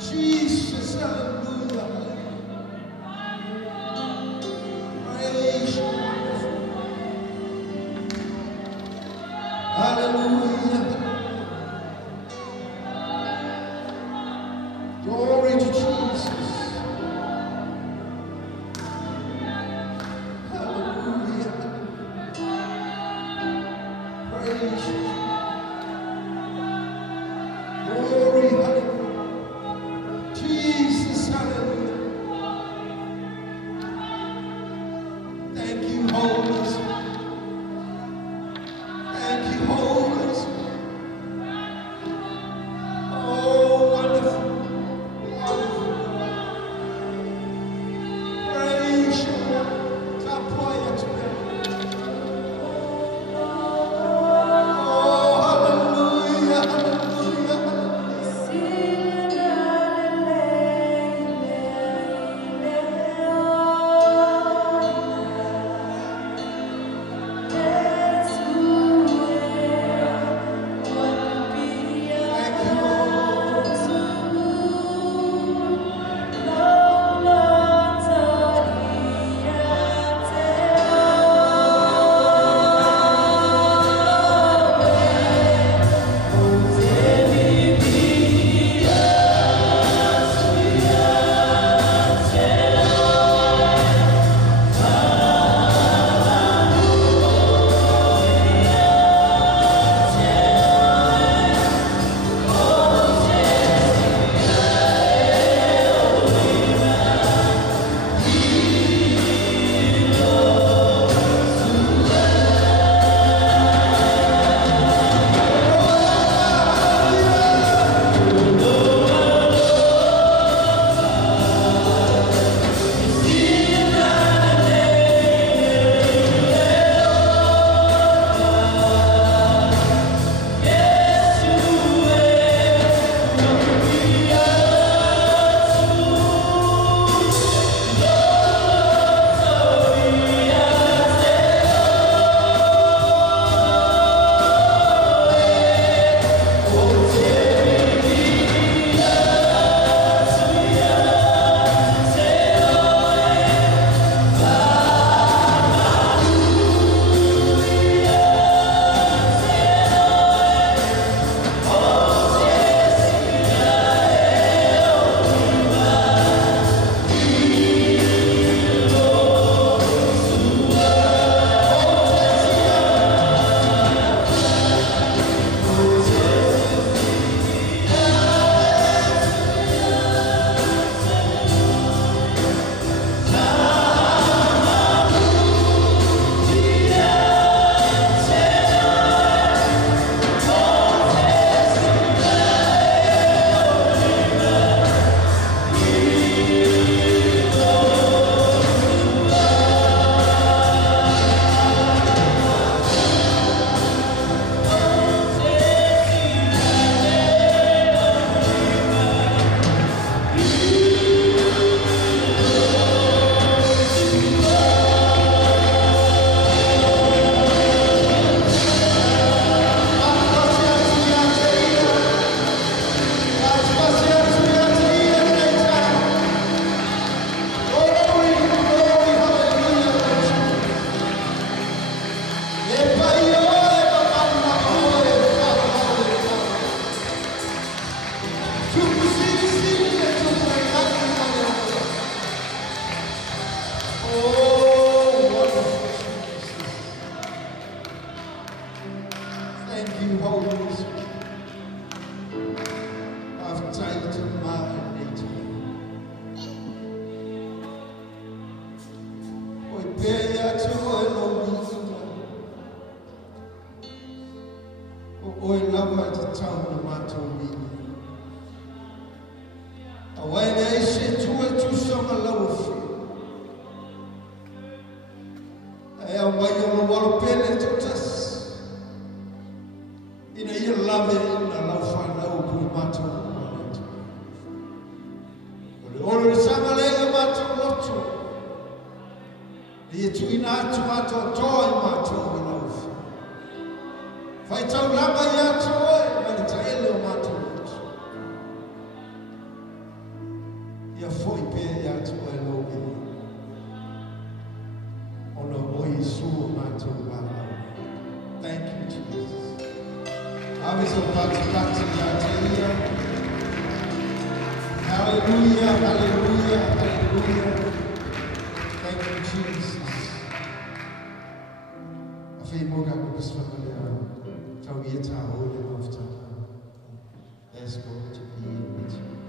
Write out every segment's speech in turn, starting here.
Jesus, hallelujah. Praise you. Hallelujah. Glory to Jesus. Hallelujah. Praise you. Glory, hallelujah. Jesus, hallelujah. Thank you, Holy Spirit. Thank you, Holy Spirit. Oh, wonderful, wonderful. Praise you. Tapoya today. Oh, hallelujah, hallelujah, hallelujah. Thank you, Holy Spirit. I've taken my nature. We pay to we love the town of Matomi. When I say to some love, I am why you want to pay to us. In a year, love it, and I love find out who matter. But the only Samalega matter not to. The two in our tomato toy matter love. Thank you, Jesus. Hallelujah, hallelujah, hallelujah. Thank you, Jesus. I feel more God with this family. Let's go to be with you.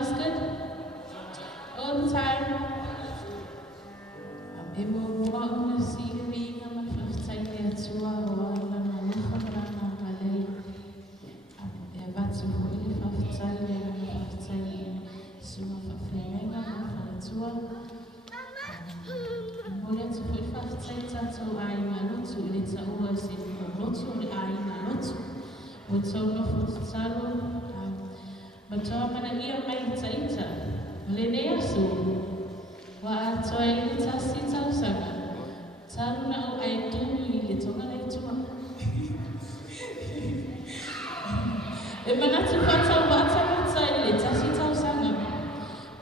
God is good? All the time.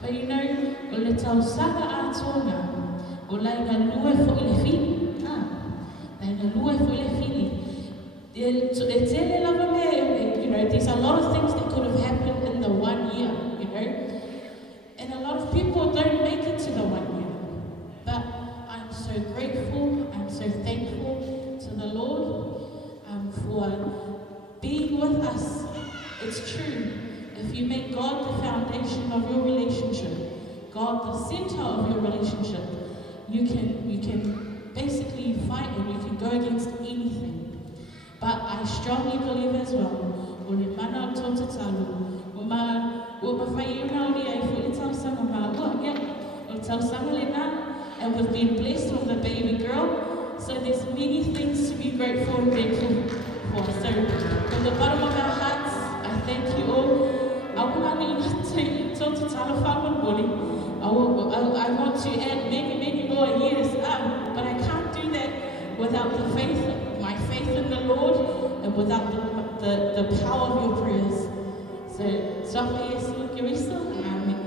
But you know, le tau sanga a tōna, o lai ngā lue fo i le whini. Lai ngā lue fo i le whini. E tele lava mea, you know, there's a lot of things that could have happened in the 1 year, you know. And a lot of people don't make it to the 1 year. But I'm so grateful, I'm so thankful to the Lord for being with us. It's true. If you make God the foundation of your relationship, God the center of your relationship, you can basically fight and you can go against anything. But I strongly believe as well, o le mana o tō talu, o mawhai una o li ai fu le tau sanga ma ua, o le tau sanga le nā, and we've been blessed with a baby girl, so there's many things to be grateful and thankful for. So from the bottom of our hearts, I thank you all. I want to add many more years, but I can't do that without the faith, my faith in the Lord, and without the power of your prayers. So, Sophie, Yesu, Kiristo, Amen.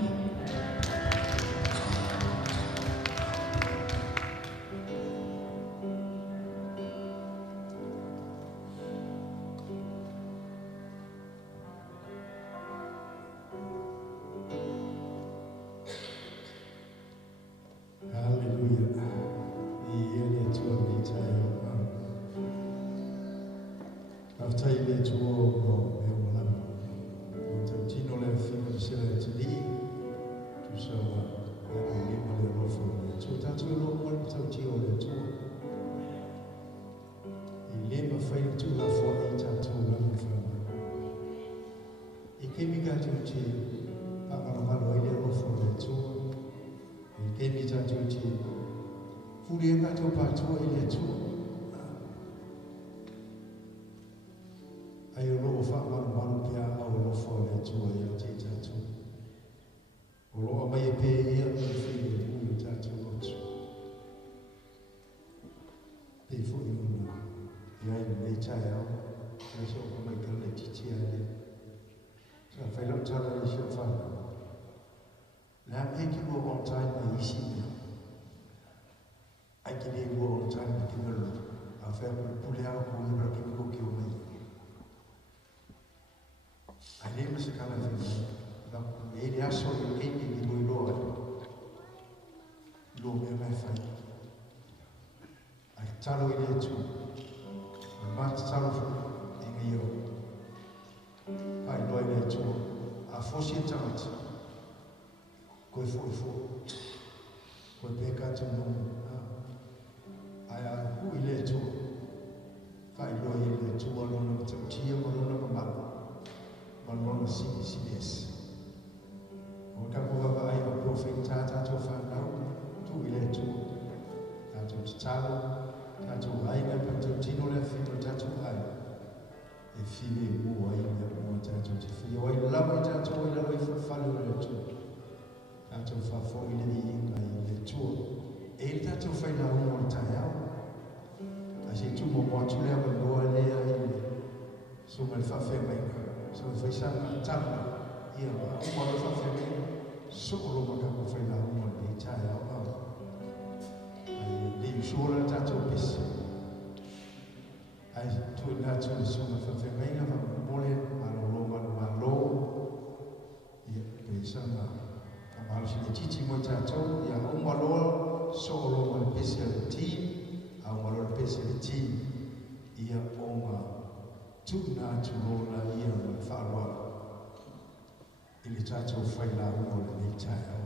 I le tātou whaila o le ni tai au.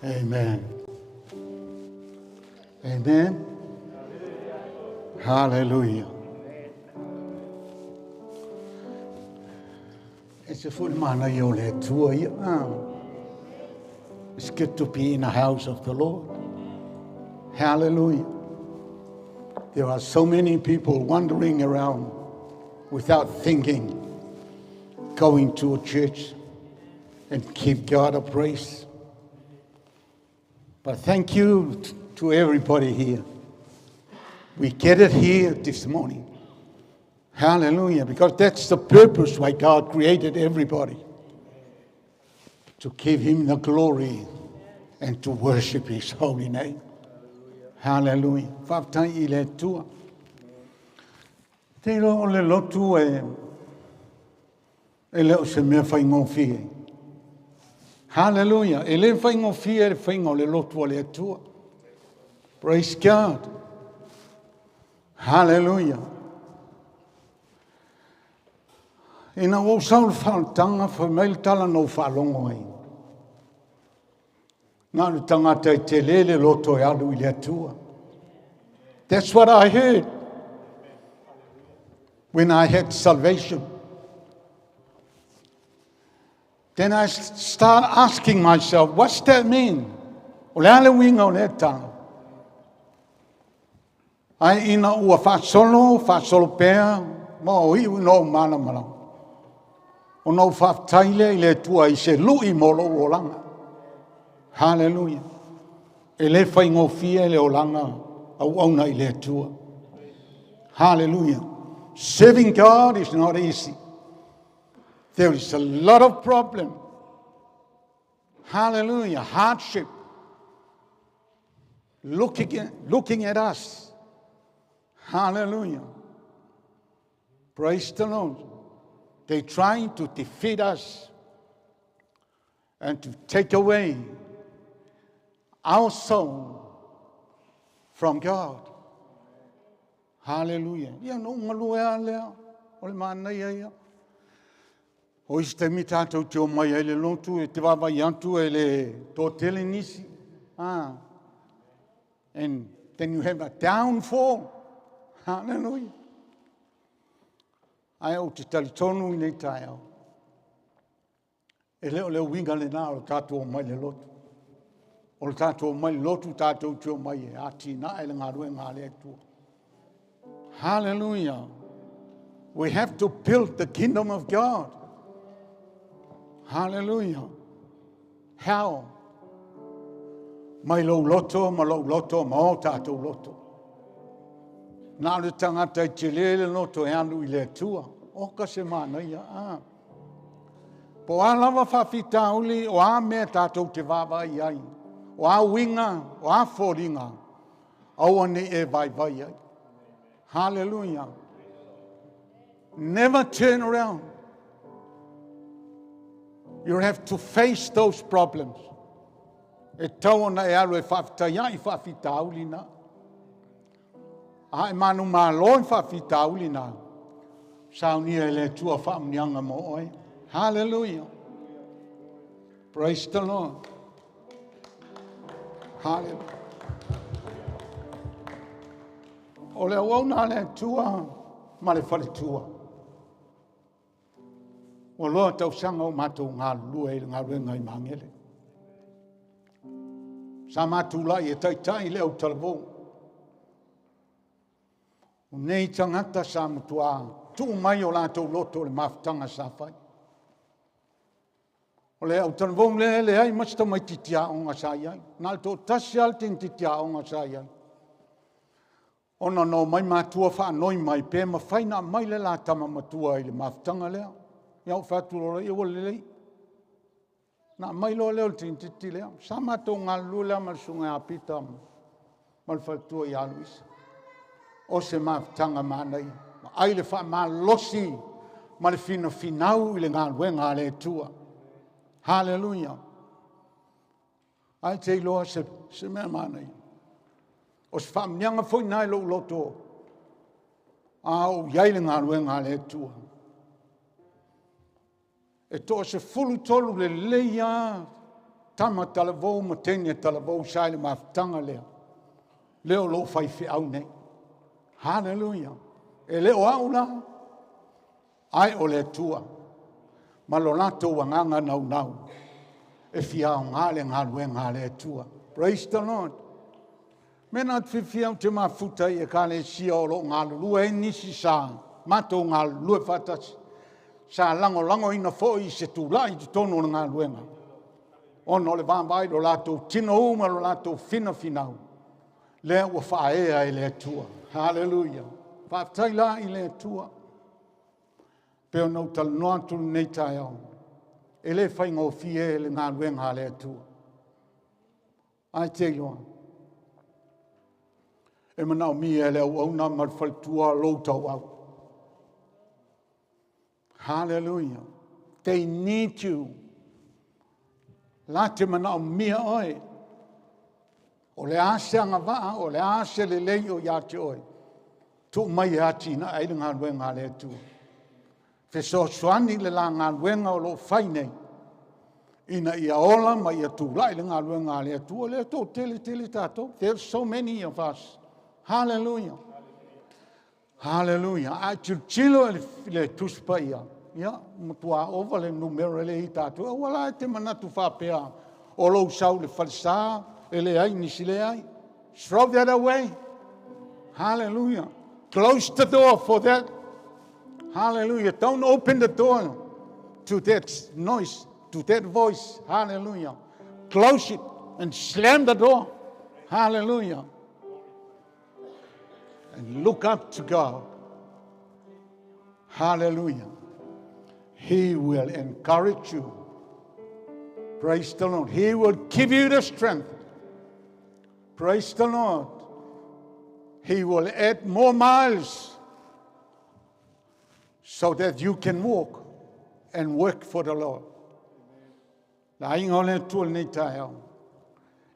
Amen. Amen. Hallelujah. It's a full man of your It's good to be in the house of the Lord. Hallelujah. There are so many people wandering around without thinking, going to a church and give God a praise. But thank you to everybody here. We get it here this morning. Hallelujah. Because that's the purpose why God created everybody. To give him the glory and to worship his holy name. Hallelujah. Whaftai I le tua. Te ro le lotu e leo se mea whaingofie. Hallelujah. E le whaingofie e whaingo le lotu le tua. Praise God. Hallelujah. Ina o saul whautanga whamail tala no whalongo ai. Nā le tangata I te lele loto e alu I le atua. That's what I heard when I had salvation. Then I start asking myself, what's that mean? O le ale winga o le tanga. Ai ina ua whasolo pēr, ma o iu no mana mana. O no whaftaile I le tua I se lui molo o langa. Hallelujah. E le whaingofia le o langa au auna I le tua. Hallelujah. Serving God is not easy. There is a lot of problem. Hallelujah. Hardship. Looking at us. Hallelujah. Praise the Lord. They're trying to defeat us and to take away our soul from God. Hallelujah. Ia no ngalua lea. Ole mana ia. O iste mi tātou te o mai ele lotu, e te wawa iantu e le tōtele nisi. And then you have a downfall. Hallelujah. Ai au te talitonu I nei tai au. E leo winga le nā o tātou o mai le lotu. O le tātou o mai le lotu, tātou te o mai e ati nā e le ngā rue ngā le tua. Hallelujah. We have to build the kingdom of God. Hallelujah. How? Mai lo loto, ma lo loto, ma o tātou loto. Nā le tangata I te lele loto e anu I le tua. Oka se mana ia. Po a lava whawhita uli, o a mea tātou te wawa I ai. O a winga, o a whoringa. Aua ne e vai vai ai. Hallelujah. Never turn around. You have to face those problems. E tauna e alu e whawhitaia I whawhita uli na. Ai manu malo I whawhita uli na. Sauni e le tua whamnianga mo oi. Hallelujah. Praise the Lord. Hallelujah. O le wauna le tua, ma le whale tua. O loa tau sanga o mātou ngā lua I ngā ruenga I mangele. Sa mātou lai e taitai leo talavo. O nei tangata sa mutua, tu mai o lātou loto le mawhtanga sa whai. O le au talavo le ai masta mai titia o ngā sa iai. Nā tō tasi al ten titia o ngā sa iai. Ona no mai matua whanoi mai pe ma whaina mai le la tama matua i le maftanga lea. Iau whaturora i wale lei. Na mai lo leo tintiti lea. Sama tō ngā lula ma sunga a pita ma le whatua i aluisa. O se maftanga manai. Ma ai le wha ma losi ma le fina finau i le ngā luenga le tua. Hallelujah. Ai te iloa se mea manai. O se whamnianga fwoi nai lo loto. Au iai le ngā luenga le tua. E to se fulu tolu le leia tama talavou ma tenia talavou sai le maftanga lea. Leo lo fai fi au nei. Hallelujah. E leo au la. Ai o le tua. Ma lo nato wanganga nau nau. E fia ngā le ngā luenga le tua. Praise the Lord. Mena whiwhia te mafuta i e ka le sia o lo ngā lua e nisi sa. Mato ngā lua whatasi. Sa lango ina fo i se tūlai te tono ngā luenga. Ono le vāmbai lo lato tino uma lo lato fina finau. Lea ua whaea i le tua. Hallelujah. Whaftai la i le tua. Peo nau tal noatu nei tai au. E le whaingo fie le ngā luenga le tua. Ai te iloa. E manau mi e le au na marwhaitua lo tau au. Hallelujah. They need you. La te manau mia oi. O le ase anga waa, o le ase le lei o ia te oi. Tu mai ati na ai ngā luenga le tua. Feso suani le la ngā luenga o lo whainei. Ina ia ola ma ia tūlai le ngā luenga le tua. Le tō tele tato. There's so many of us. Hallelujah. Hallelujah. A chilo le tuspa ia. Ia, mutua ova le numero le i tato. Wala te manatu whapea. O lo sau le falsa. Ele ai nisi le ai. Throw that away. Hallelujah. Close the door for that. Hallelujah. Don't open the door to that noise, to that voice. Hallelujah. Close it and slam the door. Hallelujah. And look up to God. Hallelujah. He will encourage you. Praise the Lord. He will give you the strength. Praise the Lord. He will add more miles so that you can walk and work for the Lord. La inga le tu nei tai au.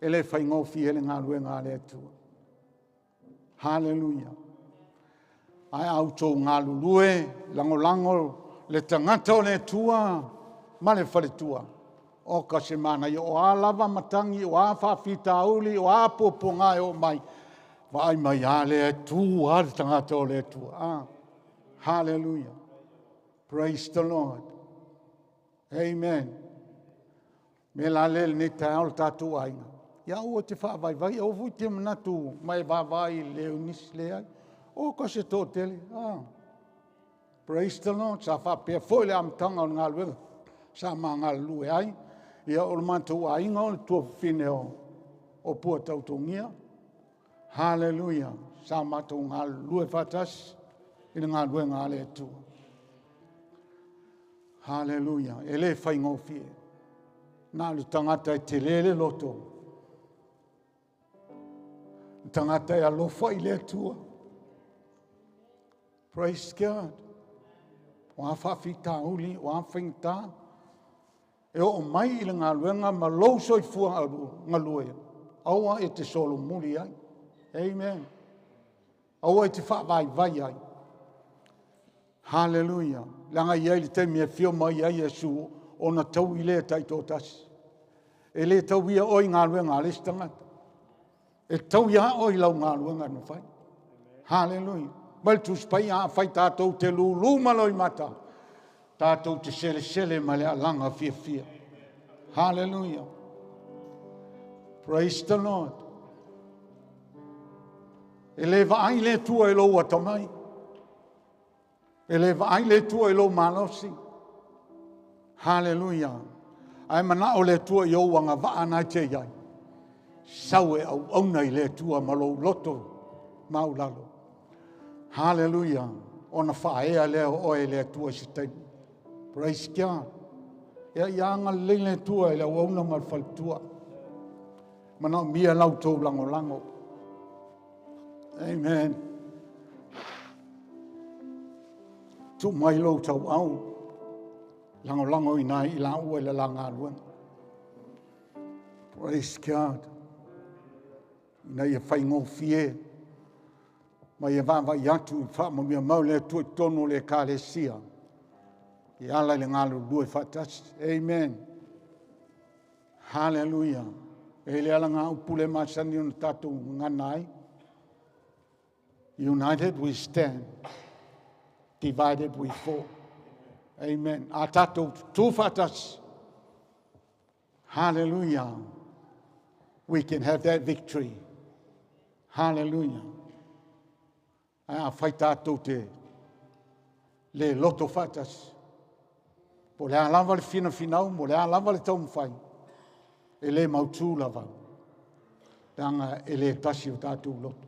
Ele fai ngofi ele ngā luenga le tu. Hallelujah. Ai au tō ngā lulue, lango le tangata o le tua, ma le whare tua. O ka se mana i o a lava matangi, o a whawhita auli, o a poponga o mai. Vai mai a le tu, a le tangata o le tua. Hallelujah. Praise the Lord. Amen. Me la lele ne te ao tatu ainga. Ia ua te whaavai, o vui te manatu, mai vavai leo nisi le ai. O ka se tō tele. Praise the Lord. Sa whapea foi le amtanga o ngā luenga. Sa ma ngā lue ai. Ia o le mantu ainga o le tua whine o pua tautongia. Hallelujah. Sa matu ngā lue whatas. Ina ngā luenga le tua. Hallelujah. E le whai ngofie. Nā lu tangata e te lele loto. Tangata e alofa i le tua. Praise God. O a whawhita uli, o a whaingta. E o mai i le ngā luenga ma lauso i fua ngā lue. Aua e te solo muri ai. Amen. Aua e te whaavai ai. Hallelujah. Langa iai le te mea whio mai ai Jesu o na tau i le tai tō tasi. E le tau ia oi ngā luenga le stangata. E tau ia oi lau ngā luenga no whai. Hallelujah. Mal tu spai a whai tātou te lulu maloi mata. Tātou te sele ma le alanga fia. Hallelujah. Praise the Lord. E le vaai le tua e lo atamai. E le vaai le tua e lo malosi. Hallelujah. Ai mana o le tua i ouanga vaa nai te iai. Sau e au nei le tua malo loto. maulalo. Hallelujah. Ona whaea leo oe lea tua si teimu. Praise God. Ia anga leile tua ila wauna malfal tua. Mana mia lau tau lango lango. Amen. Tu mai lo tau au. Lango lango ina ila ua ila langa aluan. Praise God. Ina ia whai ngō fie. Ma ia vāwa i atu i wha ma mia mau le tui tono le ka le sia. I ala le ngālu lue whatasi. Amen. Hallelujah. E le ala ngā upule masani un tatu nganai. United we stand. Divided we fall. Amen. A tatu tu whatasi. Hallelujah. We can have that victory. Hallelujah. A whai tātou te le loto whatas. Po le alawa le whina whinau, mo le alawa le tau mwhai. E le mautū lava. Tanga e le tasi o tātou loto.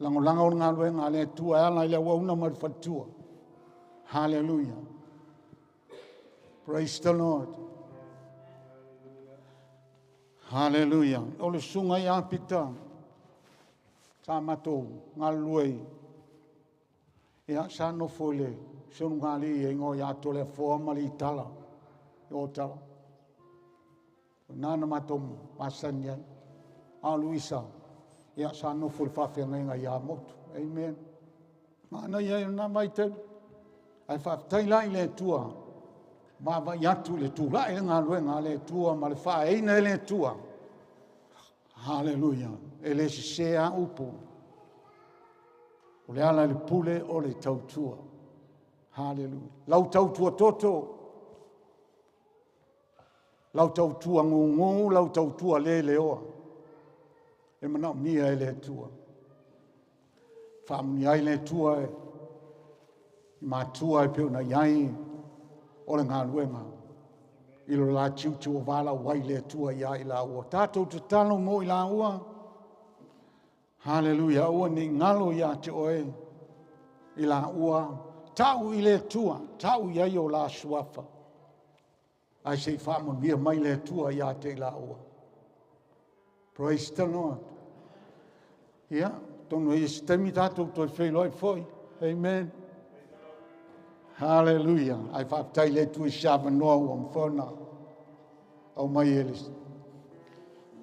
Lango langa o ngā luenga le tua e ala i le wauna mara whatua. Hallelujah. Praise the Lord. Hallelujah. O le sunga i apita. Sa matou ngā luei. Ia sa no fole. Sonu ngā li e ngō ia tole fōa mali tala. O tala. Nāna matou masani ai. A Luisa. Ia sa no fole whawhenga ia motu. Amen. Mana ia nā mai te. Ai whawtaila i le tua. Mawa i atu le tūla i ngā luenga le tua. Ma le whaeina i le tua. Hallelujah. E le se a upo. O le ala le pule o le tautua. Hallelujah. Lau tautua toto. Lau tautua ngungu, lau tautua le leoa. E mana mia e le tua. Whamuni ai le tua e. Mātua e peo na iai. O le ngā luenga. Ilo la chiutu o wala wai le tua ia i la ua. Tātou te talo mo i la ua. Hallelujah. Ua ni ngalo ia te oe i la ua. Tau i le tua. Tau ia i o la suafa. Ai se whamon via mai le tua ia te i la ua. Praise the Lord. Ia. Tono i stemi tātou toi whailoi foi. Amen. Hallelujah. Ai whaptai le tui shava noa ua mwhona. Au mai elis.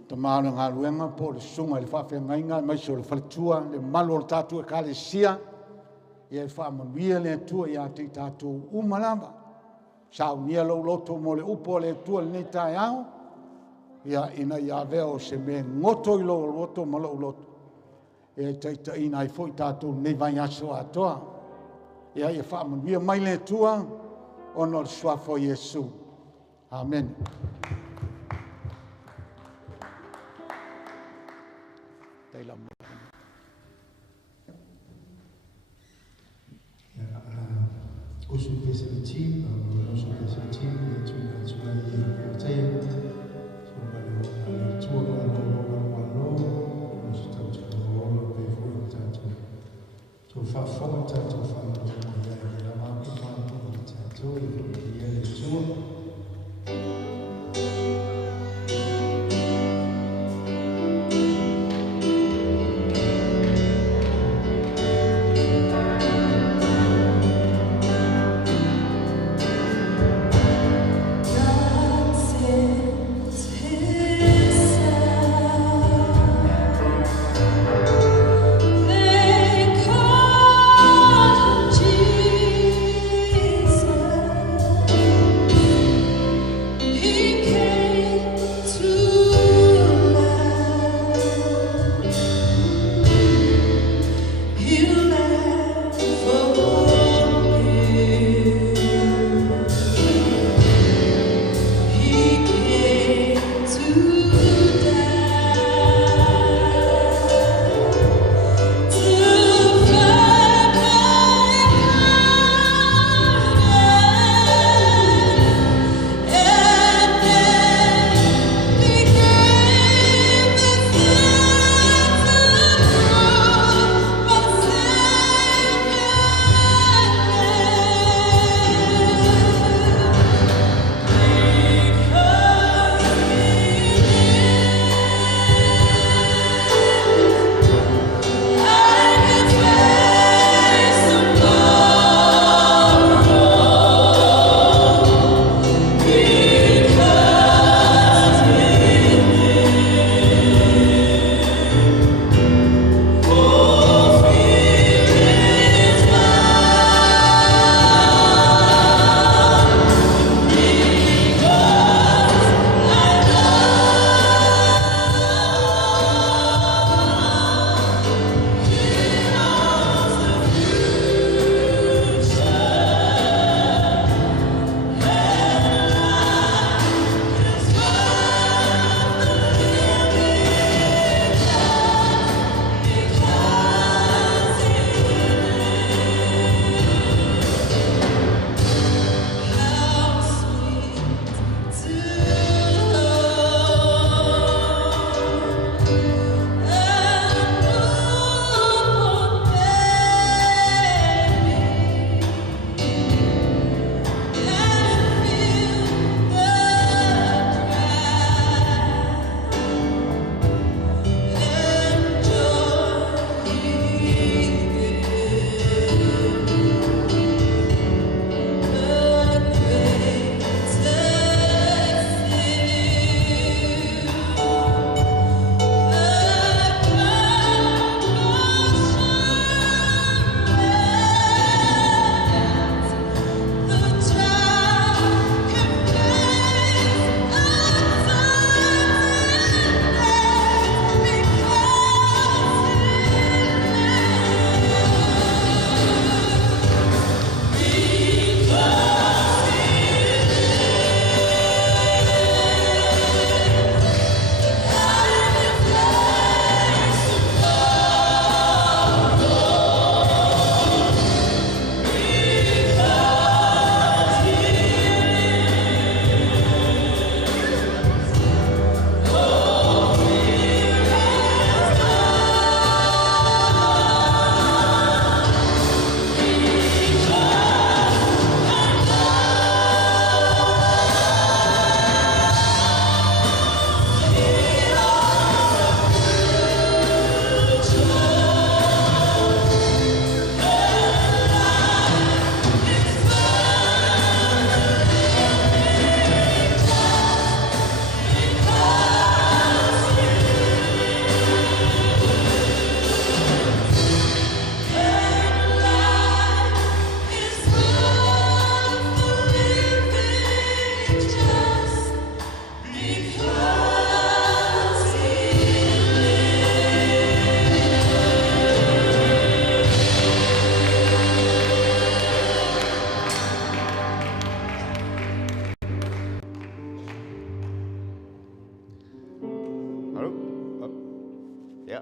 Ta maana ngā luenga po le sunga le whawhenga inga mai so le whalitua le malo le tātua ka le sia. Ia e whamanuia le tua ia te tātou umalama. Sao nia lau loto mo le upo le tua le nei tai au. Ia ina ia veo se me ngoto i lo loto ma lo loto. Ia teita ina i fo i tātou nei vai aso atoa. Ia e whamanuia mai le tua ono le swafo Yesu. Amen. Taila mo. Usu pesa le team, usu pesa le team, tu na tai. So le tua no usu tau no pe fo tatu. So fa tatu fa ya ma tatu ya le tua. They call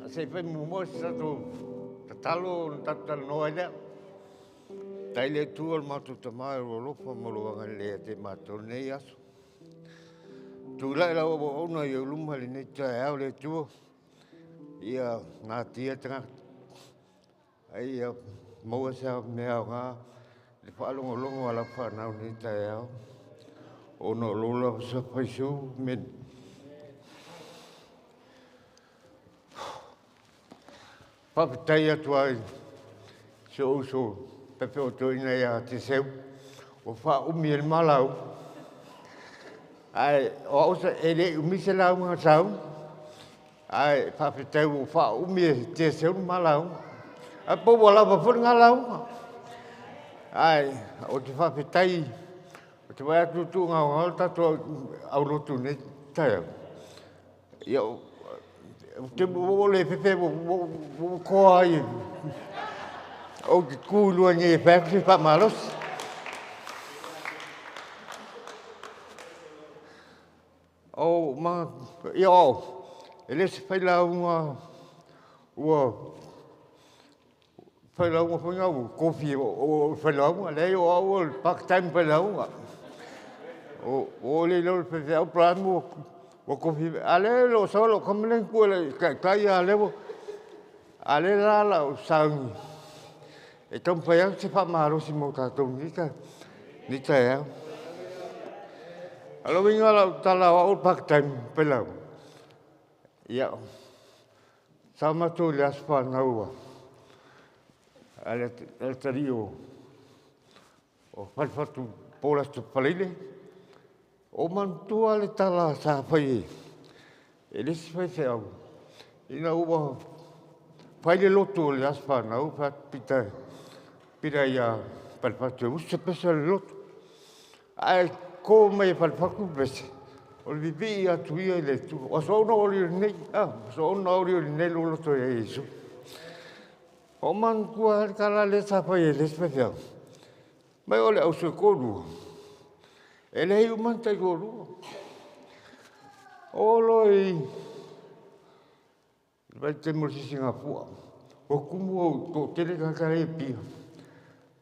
se fai mo sa to talo tatal no ina tai le tu al matu tama lo fa mo lo ngale te matu nei aso tu la o no yo luma le nei ta le tu ia na tia tra ai mo sa me nga le fa longo ala fa na nei ta o no lo la sa fai su men papetai atu ai so pepe o toi nei a te seu o wha umi el malau ai o ausa ele umi se lau ngā tau ai papetai o wha umi te seu malau ai po wala wapur ngā lau ai o te papetai o te wai atu tu ngā ngā tato au rotu nei tai ia te ole pepe o koa ai o te kūlua ni e whakri whamaros. O ma, ia o, e le se whailaunga whailaunga whainga o kofi o whailaunga, lei o au o part-time whailaunga. O le lau pepe au pramu o kofi, a le lo solo kamalengu kua le kai a lewo, a le lala o saungi. E tau pai au te whamarosi mō tātou ni ta ea. Alo winga lau tala o all part-time pelau. Ia. Sa matou le aspa naua. Ale tari o whalwhatu pōlas tu whaleile. O mantua le tala sa whai e. E lesi whai whai au. Ina ua whaile loto le aspa nau pitai. Pira ia palpatu usa pesa le loto. Ai ko mai palpaku pesa. O le bibi atu ia le tu. O so ona ori nei. So ona ori nei lo loto e Jesu. O man kua kala le sapa e le spefia. Mai ole au se koru. E le hiu manta i koru. O loi. Vai te mo si Singapura. O kumu o to tele kakare e pia.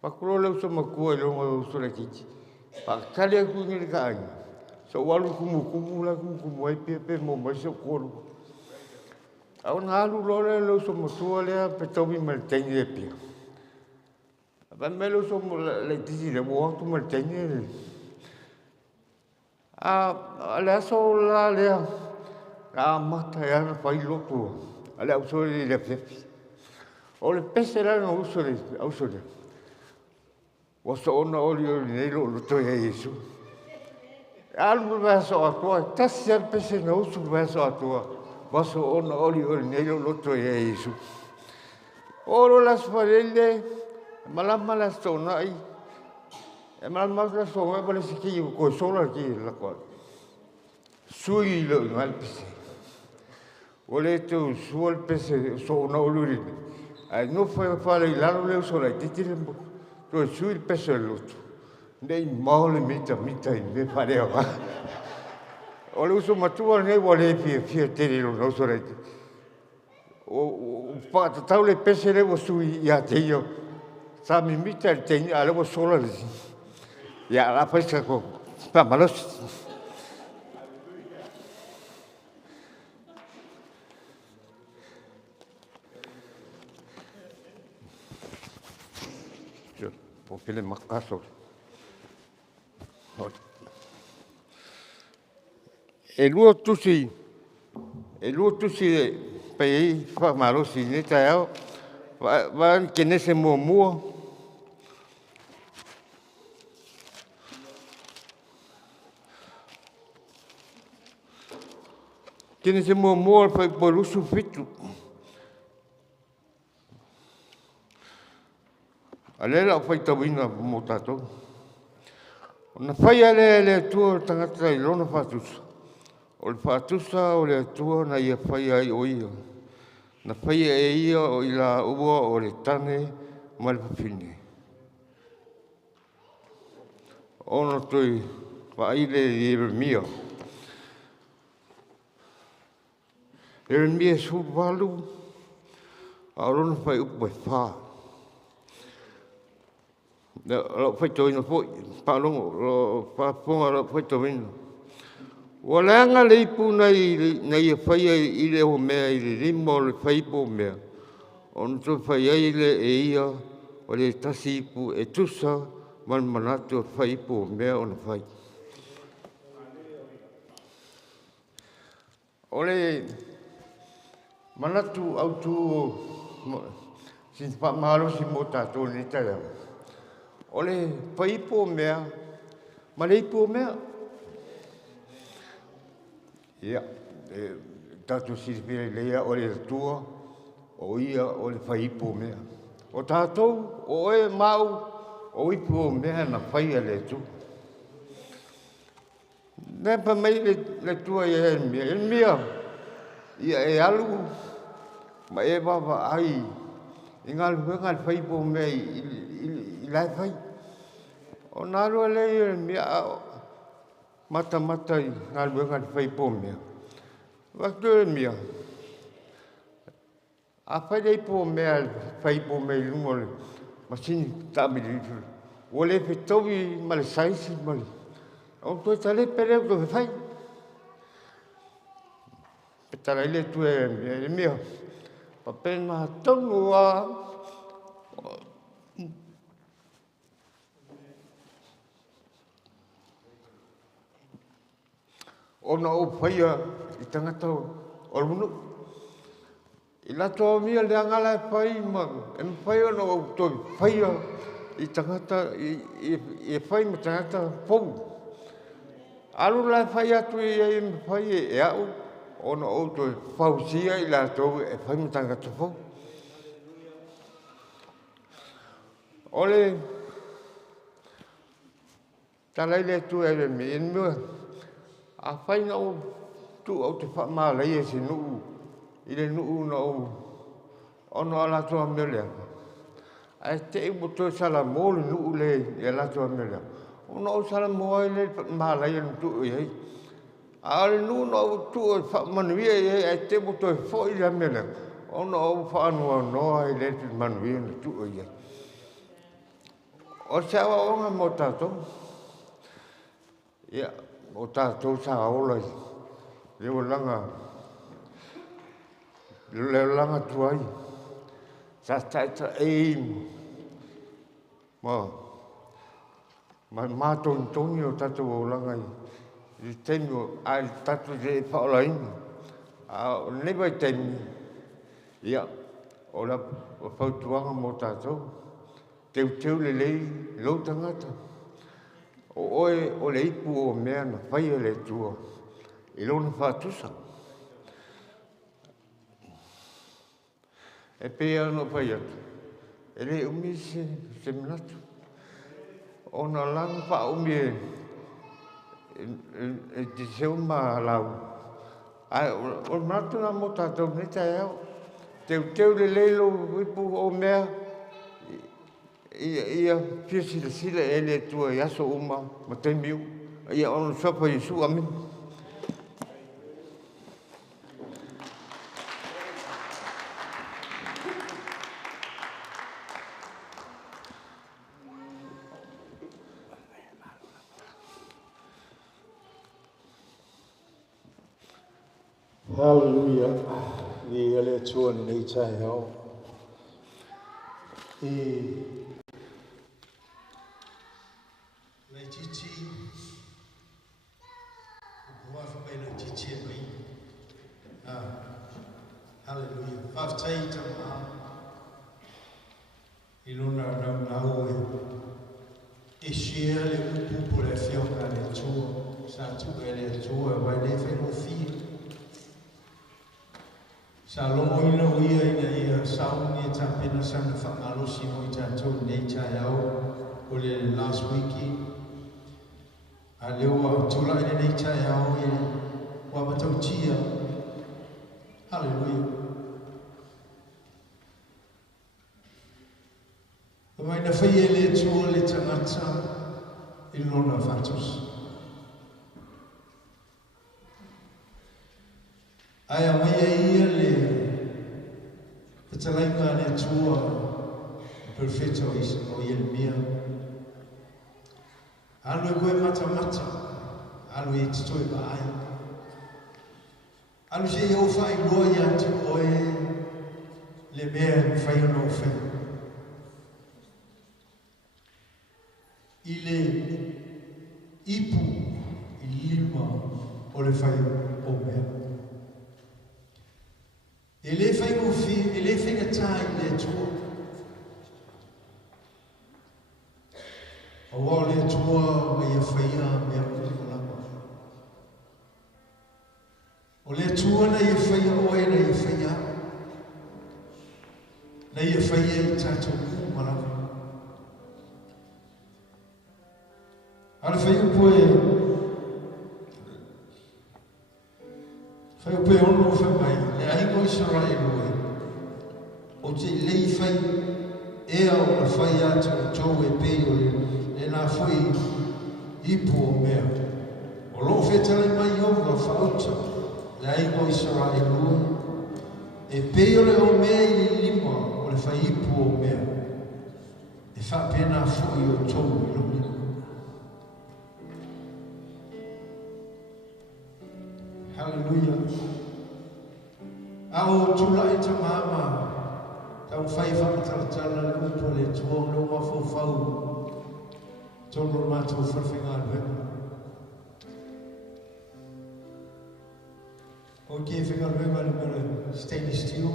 Pakuro leu sa makua i longa o sora kiti. Pakale aku ngiri ka aina. Sa walu kumu la kumu ai pepe mo mai sa koru. Au ngalu lore leu sa matua lea pe taubi maltengi e pia. Apa melo sa le tisi le mo tu maltengi e. Ale aso la lea. Mata e ana pai lotu. Ale au sore le pepe. O le pese la no usore. O so ona ori nei lo to e Jesu. Alu verso atua, tasi al pese na usu verso atua. Vaso ona ori nei lo to e Jesu. Oro las farelle, malama las tonai. E malama las tonai pare si ki ko sola ki la ko. Sui lo mal pese. O le tu suol pese so na ori. Ai no foi fare la lo sola titire. Toi sui pesa luto. Nei maole mita i me pareo. O le uso matua nei wale fia tere lo no sorete. O pa tau le pesa le wo sui ia te io. Sa mi mita il te ale wo sola le. Ia la pesa ko pa malos. O pele makaso. E lua tusi pei whamarosi ne tai au. Waan kene se mua. Kene se mua pai porusu fitu. Alela o fai tawina mo tātou. Ona fai ale atua tangata i lona whātusa. O le whātusa o le atua na ia fai ai o ia. Na fai e ia o i la ua o le tane ma le papine. Ono toi whaile i Eremia. Eremia su walu Arona fai upo e wha. Lo fai toi no fo, palongo, lo paponga lo fai toi no. Wa langa le ipu nei e fai i le o mea i le rimo le fai po mea. On to fai ai le e ia o le tasi ipu e tusa man manatu fai po mea on fai. Ole manatu au tu sin pa malo si mota to ni tala. Ole fai po mea, ma le po mea. Ia, tatu si pere leia ole tua, o ia ole fai po mea. O tātou, o e mau, o ipu o mea na fai le tu. Nē pa mai le tua ia e mea, ia e alu, ma e wawa ai, i ngā luenga le fai po mea i lai fai. O nā rua le ia mea, mata i ngā luenga le fai po mea. Waktu e mea, a fai le po mea, fai po mea i lungo le, masini tāmi ritu. O le fetowi ma le saisi ma le. O toi tale pere o te fai. Pe tala ile tu e mea. Pa pena tonu a. Ona o whaia i tangata o runu. I lato mea le angala e whai ma. E whaia ona o toi whaia i tangata, i whai ma tangata pou. Alu la whai atu i me whai e au. Ona o toi whausia i lato e whai ma tangata pou. Ole, talaile tu e me en mua. A whai na o tu au te whamālai e se nuu. I le nuu na o ono a lato a melea. A te e moto sala mōlu nuu le e lato a melea. Ono o sala moa i le whamālai anu tu e hei. A le nuu na o tu e whamanuia e hei. A te moto e fo i le melea. Ono o whanua noa i le manuia anu tu e hei. O se awa onga mo tātou. Ia. O tātou sa aola i. Leo langa tuai. Sa taita eimu. Ma mātoni o tātou o langa i. I tenu ai tātou te whaola inu. O newa i tenu. Ia. O la whautuanga mo tātou. Teu le lei, lau tangata. O oe o le ipu o mea na whai le tua. I lona whātusa. E pēa no whai atu. E le umi se minatu. O na langa wha umi e te seo maa lau. O minatu na mo tātou ne tai au. Teu le leilo ipu o mea. Ia pia sila e le tua i aso uma ma te miu. Ia ono sapa Yesu, amen. Hallelujah. Ni ele tua ni nei tai hao. Nei titi. Ua whapai nei titi e mai. Hallelujah. Whaftai tama. I luna nau e. E shea le upu po le whionga le tua. Sa tuka le tua wai le whengo fia. Sa longo ina uia ina ia saungi e tapena sana whangalosi mo i tātou nei tai au o le last week. A leo a tula ina nei tai au e wamatau tia. Hallelujah. O mai na whai e le tua le tangata i lona whatus. Ai a mai e ia le talainga le tua perfeito o Yeremia. Alu e koe mata, alu e titoi ai. Alu se iau whai loa ia te oe le mea whai ono whai. I le ipu I lima o le whai o mea. E le whai o fi, e le whenga tai le tua. O wao le tua me ia whaia mea o lama. O le tua na ia whaia oe na ia whaia. Na ia whaia I tātou kumarama. Ara whai upoe ono whai mai, le aingo Israel oe. O te lei whai ea o na whai atu o tau e pei o le nā whai ipu o mea. O lo whetale mai o ngā whauta, le aingo Israel oe. E pei o le o mea I lima o le whai ipu o mea. E whapena whai o tau I lomiko. Hallelujah. Ao tulai te mama. Tau whai whakataratala le upo le tua no mawhau. Tono mātou whawhinga alwena. O ke whinga alwena le mele stainless steel.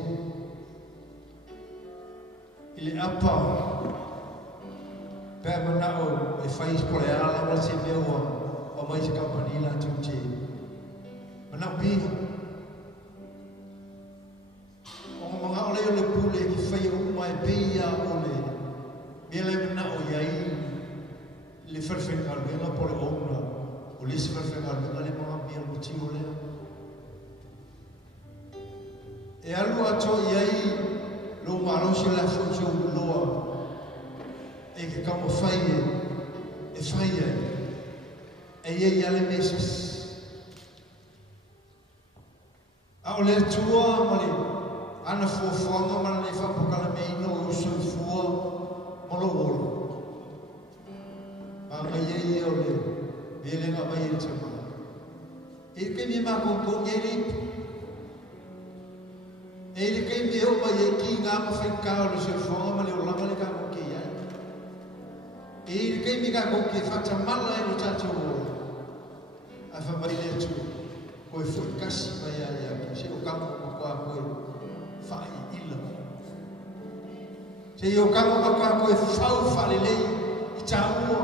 I le apa. Pea manao e whai ispore ala wala te meua. O mai te kampanila tu te. Manau biha. O mga ole o le pule ki whai o mai beia o le. Mea le manau iai. Le whawhenga alwenga po le ona. O le se whawhenga alwenga le mga mea muti o lea. E alu ato iai. Lo marosi la fwoti o loa. E ke kamo whai e. E whai e. E iei ale mesas. Ao le tua mali ana fuafuanga mana le whapakala me ino usu fua malo ora. Anga iei o le velenga mai e te maa. E kei mi mako kongi e ripu. E le kei mi eo mai e ki ngā mawhaikao le se fuanga mali o lama le kako ke iai. E le kei mi kako ke whatamala e lo tātou ora. A whamai le tua. Koe whakasi mai a se o kamo maka koe whai ila. Se o kamo maka koe whau whalelei I tā ua.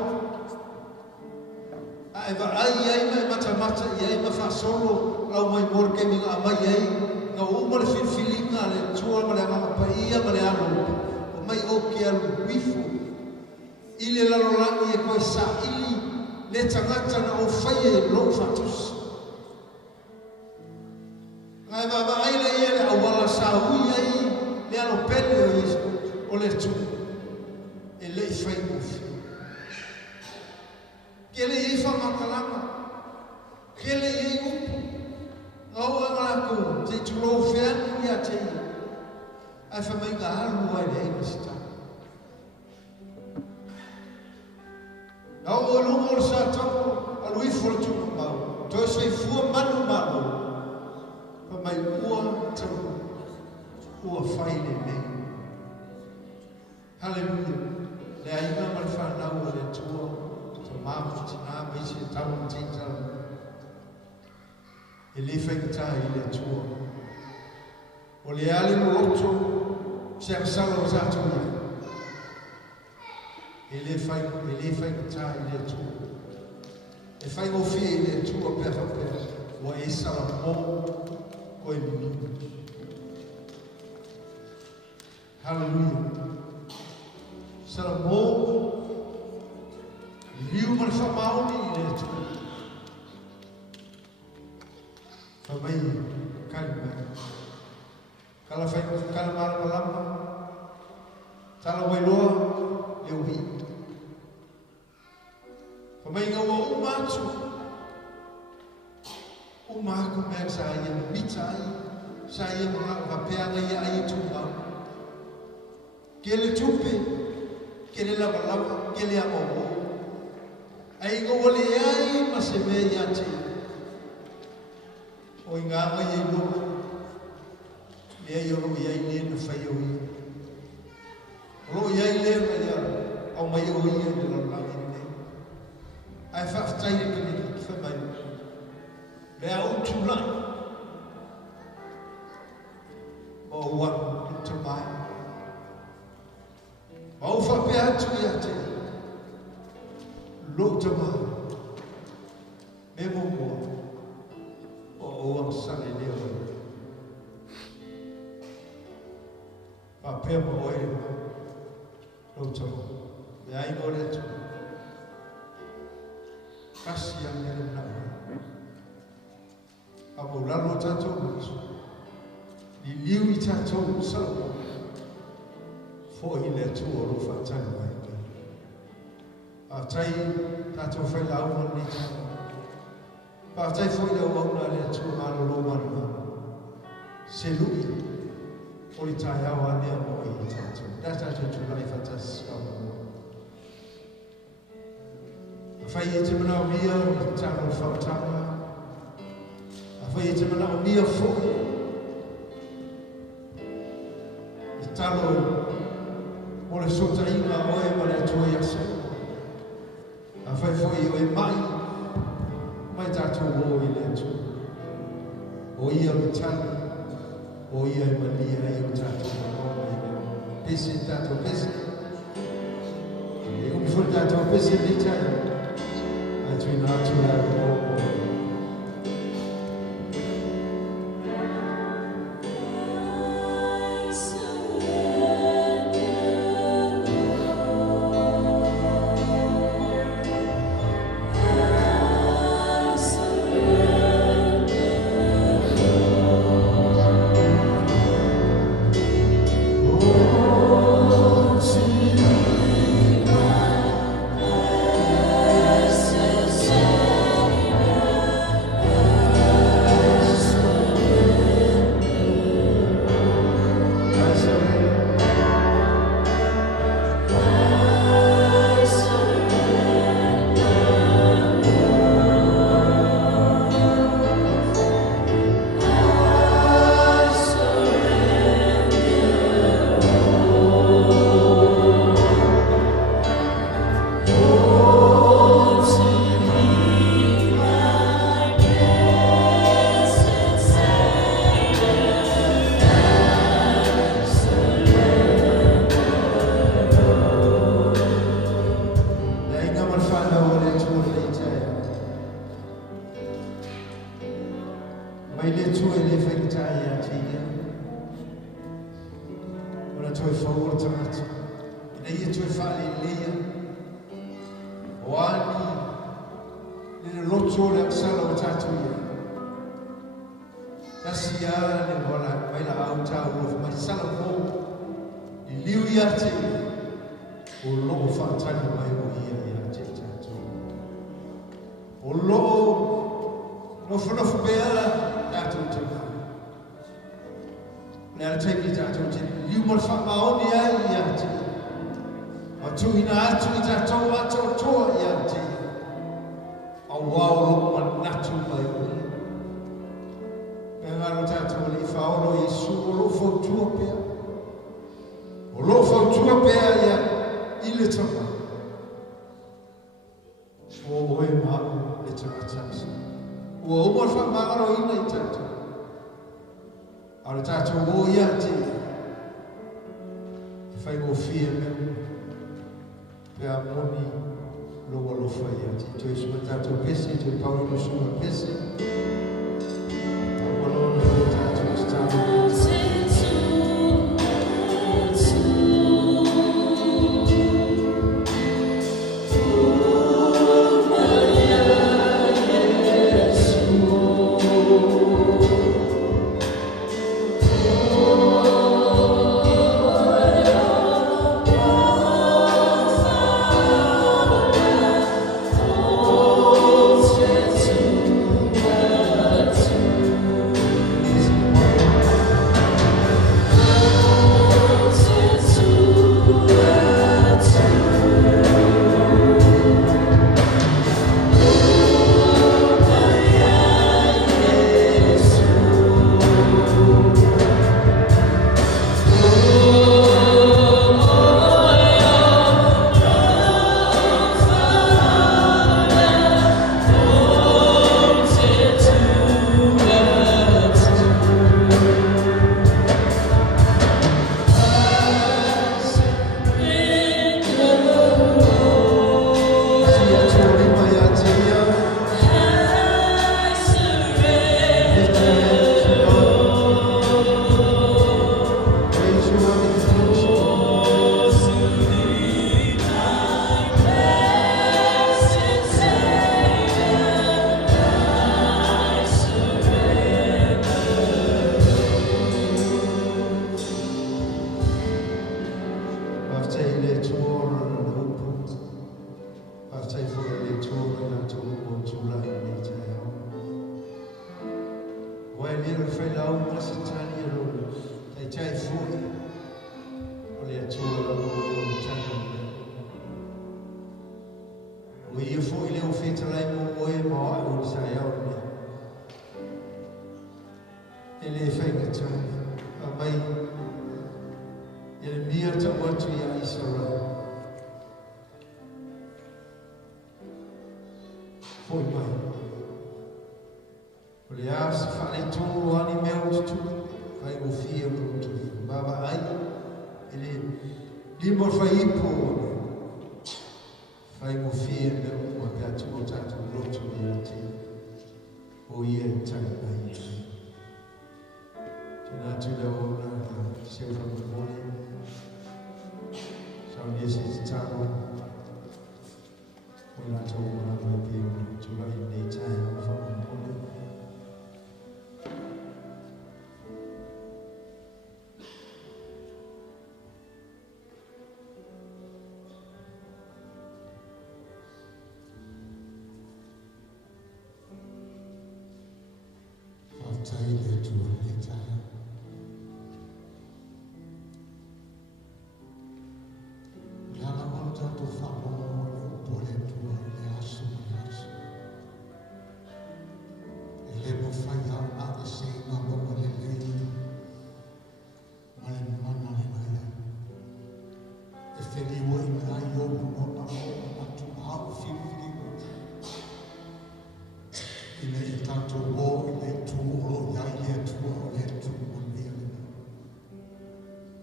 A e wa ai mai mata I ai ma whasolo lau mai morke mi ngā mai ai. Ngā uma le whiwhilinga le tua ma le amama paia ma le alo. O mai o ke alu wifo. I le lalolangi e koe sa ili le tangata na o whai e lo whatusi. Ngai baba ai le ia le awala sa hui ai le alo pele o le tu e le fai mufi. Ke le ifa makalama, ke le i upu, ngau angalako te tulo whianu ia te i. Ai whamai ngā alu ai le eina sita. Ngau o lungo o sa toko alu ifo le tuku mau, toi sei fua manu manu. Mai ua tau, ua whai le nei. Hallelujah. Le aina mai whanau le tua, to māmu tina, meisi e tau te tau. E le whaikatai le tua. O le ale no roto, se amsala o tātou ia. E le whaikatai le tua. E whaingofi le tua peha peha, o e sala mō, Koe mimi. Hallelujah. Sara mō liu mani whamaoni I le tu. Whamai kai mai. Kala whai kala mara malama. Tala wailoa le uhi. Whamai ngawa umatu. Umako mea sa ia mita ai, sa ia mga wapeanga ia ai tu mau. ke le tupe, ke le lava, ke le amomo. Ai go wale ai ma se me ia te. O inga ma ye lo. Le ai ro ia le na fai o ia. Ro ia le ma ia. Au mai o ia de la la ni. Ai fa tai ke ni fa mai. Le au tu la. O wa to mai. Au fa pe atu ia te. Lo te mai. Me mo mo. O am sale leo. Pa pe mo e. Lo te mai. Me ai mo le tu. Kasi yang me na. Apo la lo ta tu. Li liu I ta tu sa. Fo I le tu o lo fa ta mai. Tai tato fai la una ni ta. Pa tai foi la una le tu alo lo mana. Se lui o li tai awa ne o I tato. Da tato tu lai fatas au. Fai e te mana o mia o tano whautanga. Fai e te mana o mia fo. I talo o le sota inga o e ma le tua yasa. Fai foi o e mai tātou o I le tu. O ia o tana, o ia e malia I o tātou o mai le. Pese tātou pese. E umi foi tātou pese ni tana. Atu I nātu la o. atua la o tanga. O ia fo i leo feta lai mo e mawa o ni sa iau ni. Ele whainga tai, a mai, ele mia ta watu ia Israel. Foi mai. O le a se whane tōru ani mea o tutu, kai o fia o tutu. Baba ai, ele limo whaipo whai o fia mea o mua pia tu o tatu rotu i a te. O ia tai mai. Tuna tu da o na se o whamamone. Sau nia se te tāma. O nā tō o nā mai pia o tu rai nei tai o whamamone. Taile tu le taia. Lana monta tu famo le pole tu le asu le asu. Ele mo fai a que se na mo le le. Male mana le mai. E feli wo ina yo no na mo tu au fi fi. Ile tanto wo ile tu lo ya ile tu lo le tu mo le.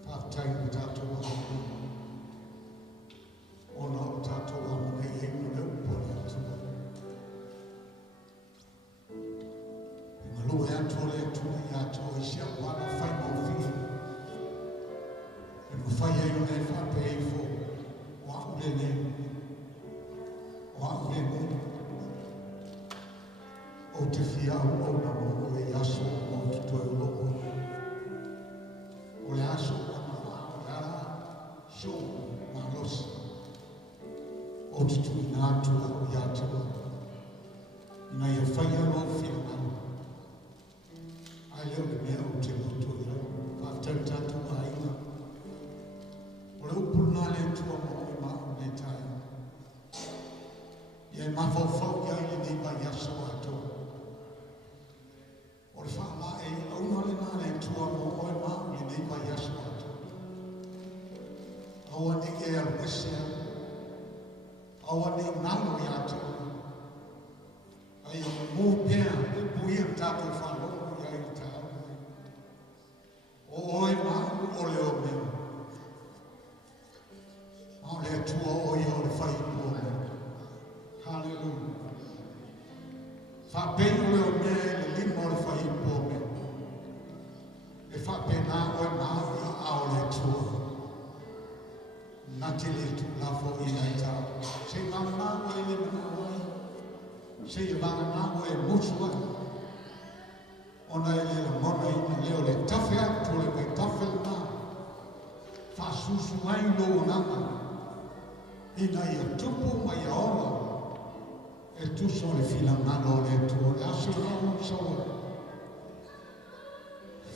Pa tai tanto wo. Ona tanto wo me e no po le tu. Ma lo ya tu le tu ya tu e sia wa na fai mo fi. E mo fai e no e fa pe fo. Wa le ne. Wa le ne. O te fia o na mo e aso o te toi o loko. O le aso o na o le ara so ma losi. O te tui nā tua o ia te o. Ina ia whaia lo fia na. Ai leo le mea o te moto i rau. Whātau tātu a ina. O le upuru nā le tua mo e ma o ne tai. Ia e mawhau ia i ni mai aso ato. O le whaama e auna le nā le tua mo o e ma i ni mai aso ato. Aua ni e a wesea. Aua ni nalo i ato. Ai o mō pēr e puia tātou whanoko i ai tāu. O oi ma o le o mea. O le tua o i o le whai kua. Hallelujah. Whapei o le o mea e le limo o le whai kua mea. E whapei nā o e ma i a o le tua. Nā te le tu lafo i ai tāu. Se mamma o e le mana o ai. Se i vanga nā o e musu ai. Ona e le la mona i na leo le tafe atu le kai tafe nā. Whasusu ai lo o nana. Ina i a tupu mai a ola. E tu so le fila ngano le tua. Le aso ramo sawa.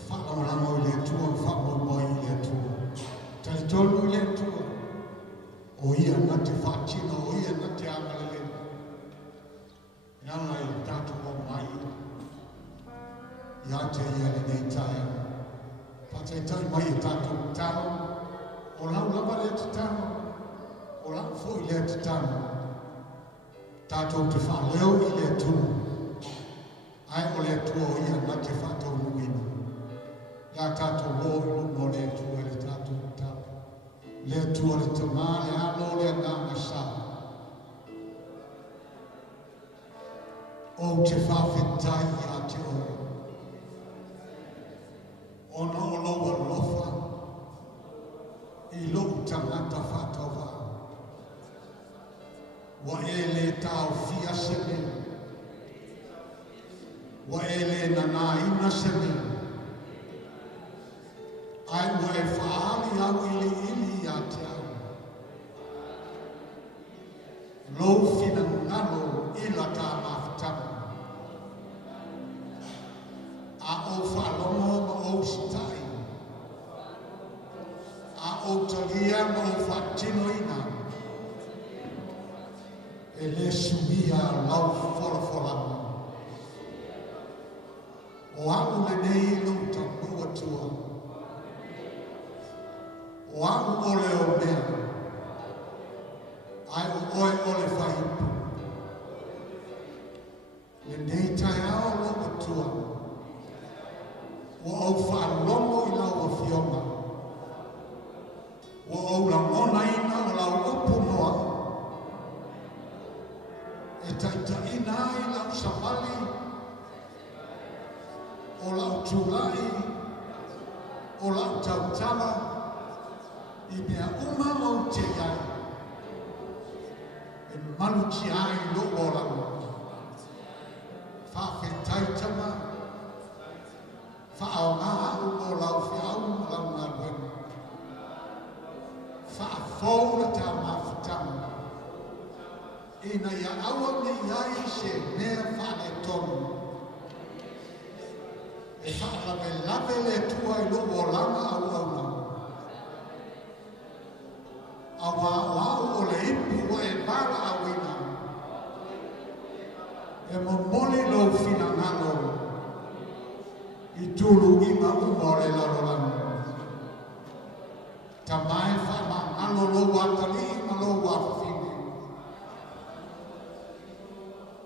Whaka ramo le tua. Whaka moi le tua. Tai tolu le tua. O ia na te whatina. O ia na te amalele. Nana i tatu o mai. Ia te ia le nei taia. Patai tai mai e tatu tau. O lau lava le te tau. O lau fo i le te tau. Tatu te wha leo i le tu. Ai o le tua o ia na te whatou nuina. Ia tatu o i lumo le tua le tatu tau. Le tua le tama le alo le nana sa. O te whawhetai a te ora. Ona o loa lofa. I loku tangata whatawa. Wa e le tau fia seme. Wa e le nana ina seme. Ai wa e whaali au ili a te au. Lou fina ngalo ila tā mawhatamu. A o whalomo ma o sitai. a o talia mo fatino ina e le subia lau fora o au le nei lo tapu atua o au ole o mea ai o oe ole whaipu le nei tai ao lo atua o au whaalomo i lau a fiona o au la mona ina o lau upu noa e taita ina i lau savali o lau tūlai o lau tautala i mea uma o te iai e manu ki ai lo o lau whawhetaitama whaao ngā au o lau whiau lau ngā wena whaafōra tā mawhitama ina ia aua me iai se mea whane tonu e whaalawe lawe le tua i lo o langa au au na awa au o le ipu o e bara au ina e mo moli lo fina ngano i tulu ima umore lalo langa tamai whama ngalo lo watali ima lo wafine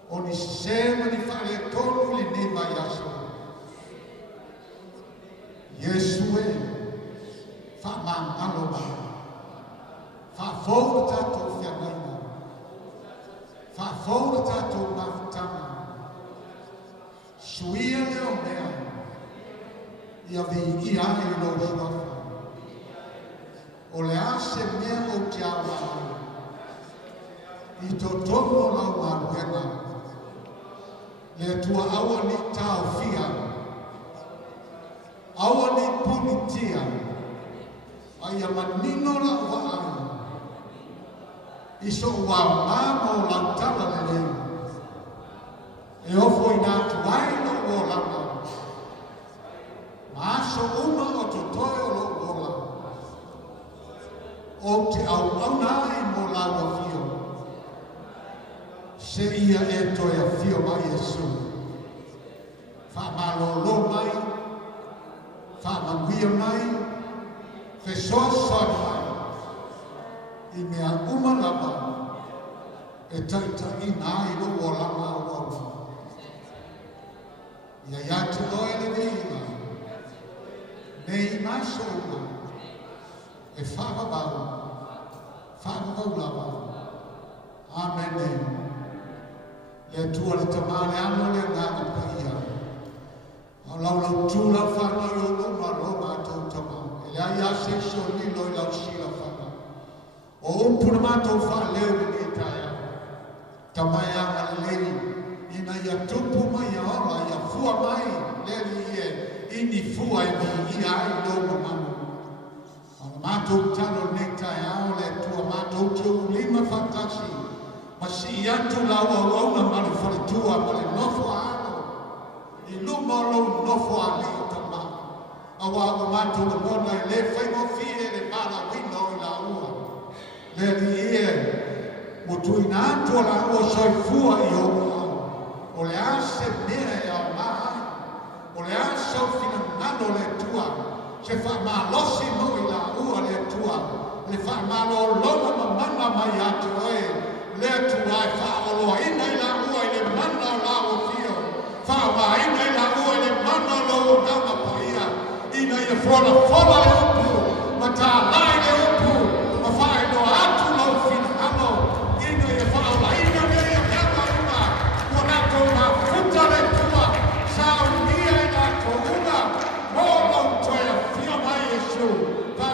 o ni sema ni whale tonu li nema yaso Yesu e whama ngalo ma whafōra tātou whianaina whafōra tātou mawhitama suia leo mea ia vi i ai lo suafa o le ase mea o te awa i to tono lau maruena le tua awa ni tau fia awa ni punitia ai a manino la ua ai i so ua mama o lantala le leo e ofo i nā tuai no o langa Maaso uma o to toi o lo ola. O te au nai mo lawa fio. Se ia e toi a fio mai Yesu. Wha malolo mai. Wha manguia mai. Fe so mai. I mea uma lava. E taita i nai lo ola ma o ola. Ia ia te loe le vina. Nei maso uma e whakabau lava. Amen. Le tua le tamane amo le ngana paia. Au lau tūla whana i o luma roma tau tama. E le aia sekso lilo i lau sila whana. O umpuna mātou wha leo ni taia. Tamai anga leni. Ina ia tupu mai a ola, ia fua mai. Leni ie. Ini fua i ai lo manu. Ang mātou tano nektai ao le tua mātou tiu lima fantasi. Ma si iantu lau au au na manu whalitua ma le nofo ano. I luma lo nofo a leo tama. Awa au mātou le mona i le whaingo fie le mara wino i la ua. Le li ie. Mo tui nātua la ua soi fua i o au. O le ase mea e au maa. O le aso fina nano le tua, se wha malosi mo i la ua le tua, le wha malo lona ma mana mai atu e, le tua e wha oloa ina i la ua i le mana la o fio, wha wa ina i la ua i le mana lo o nama paia, ina i le fola le upu, ma tā lai le upu, ma wha i no atu lo fina nano, ina i le wha ola ina me i a kama uma, ua nato ma futa le tua, sao Molo toya fia mai Yesu, pa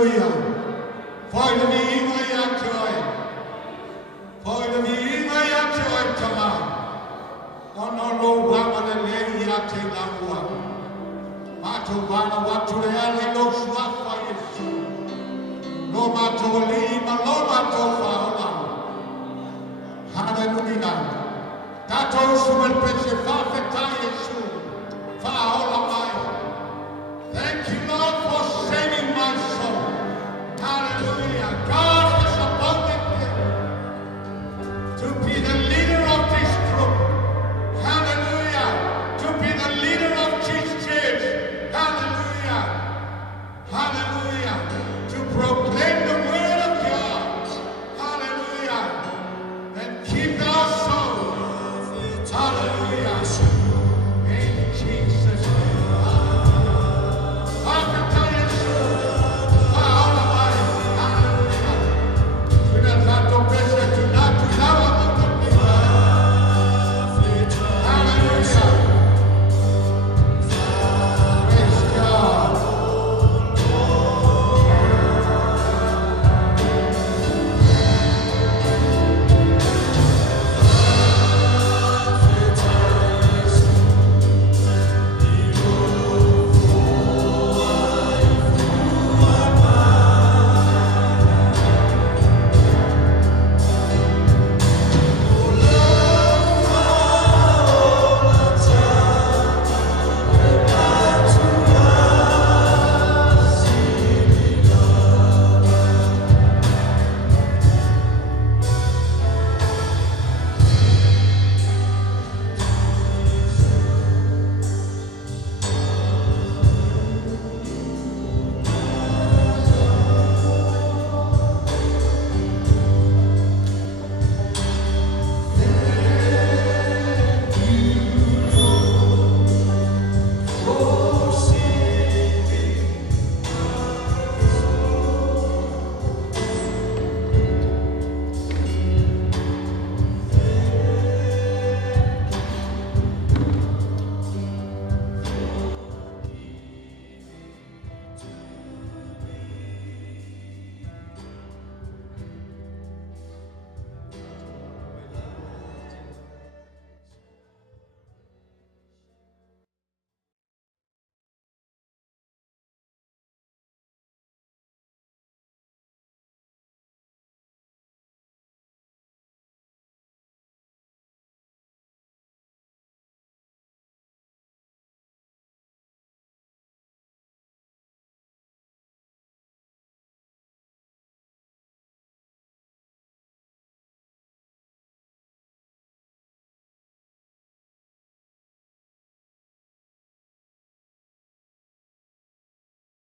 Hallelujah. Foi le viva ia toi. Foi le viva ia toi tama. Ono lo wama le le ia te la ua. Mato wana watu le ale lo swafa Yesu. Lo mato lima, lo mato faola. Hallelujah. Tato sumer pese fa feta Yesu. Faola mai. Thank you, Lord, for